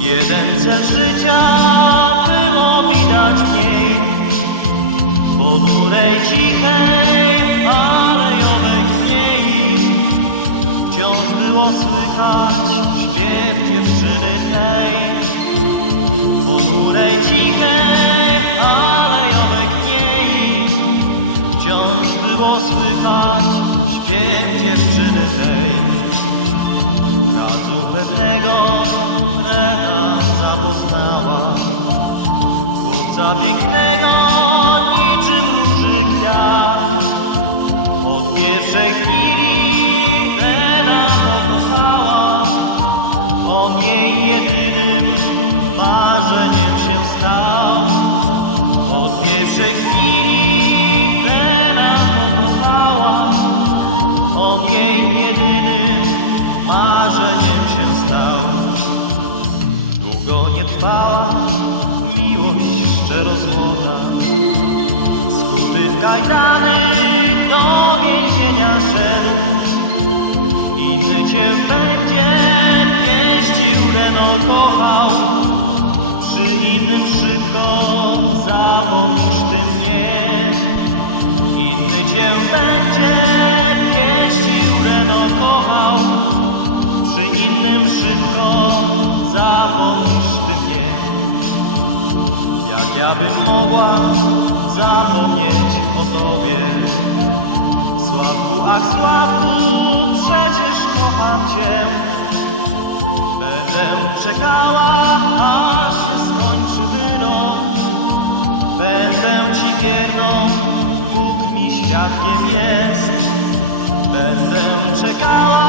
Jeden cel życia było widać w niej, ponurej, marzeniem się stał Od pierwszej chwili Freda pokochała On jej jedynym marzeniem się stał. Długo nie trwała miłość szczerozłoda. Skuty w kajdany Jak ja bym mogła zapomnieć o tobie. Sławku, ach Sławku, przecież kocham cię. Będę czekała, aż się skończy wyrok. Będę ci wierną, Bóg mi świadkiem jest. Będę czekała,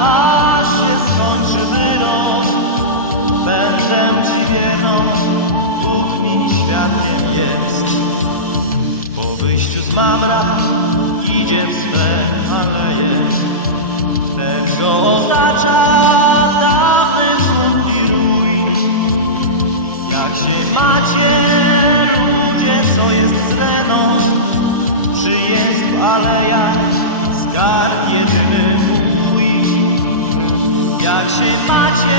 aż się skończy macie, ludzie, co jest z Reną? Czy w alejach skarb jedyny mój? Jak się macie,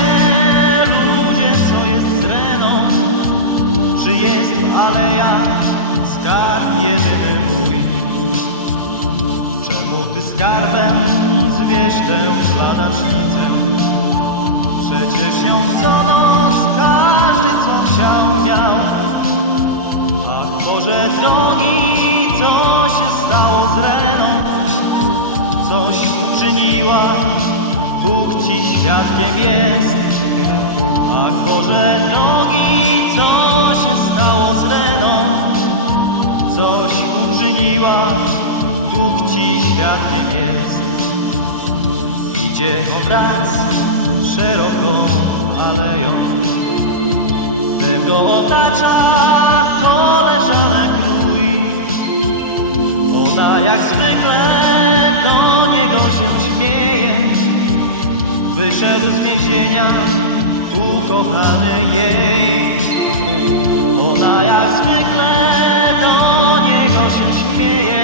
ludzie, co jest z Reną? Czy w alejach skarb jedyny mój? Czemu ty skarbem zwierz tę ladacznicę? Przecież ją co noc świadkiem jest. Ach Boże drogi, co się stało z Reną? Coś uczyniła, Bóg ci świadkiem jest. Idzie obraz szeroką aleją. Tego otacza koleżanek krój. Ona jak zwykle ukochany jej. Ona jak zwykle do niego się śmieje.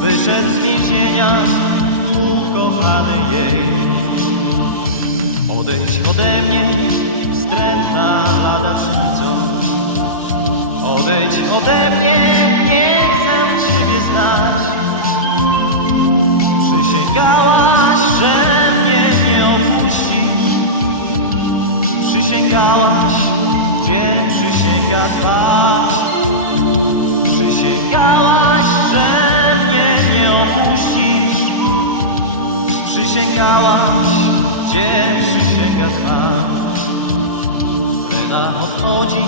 Wyszedł z więzienia ukochany jej. Odejdź ode mnie, wstrętna ladacznico. Odejdź ode mnie, Przysięgałaś, gdzie przysięga Twa. Przysięgałaś, że mnie nie opuścisz. Przysięgałaś, gdzie przysięga Twa. Lena odchodzi,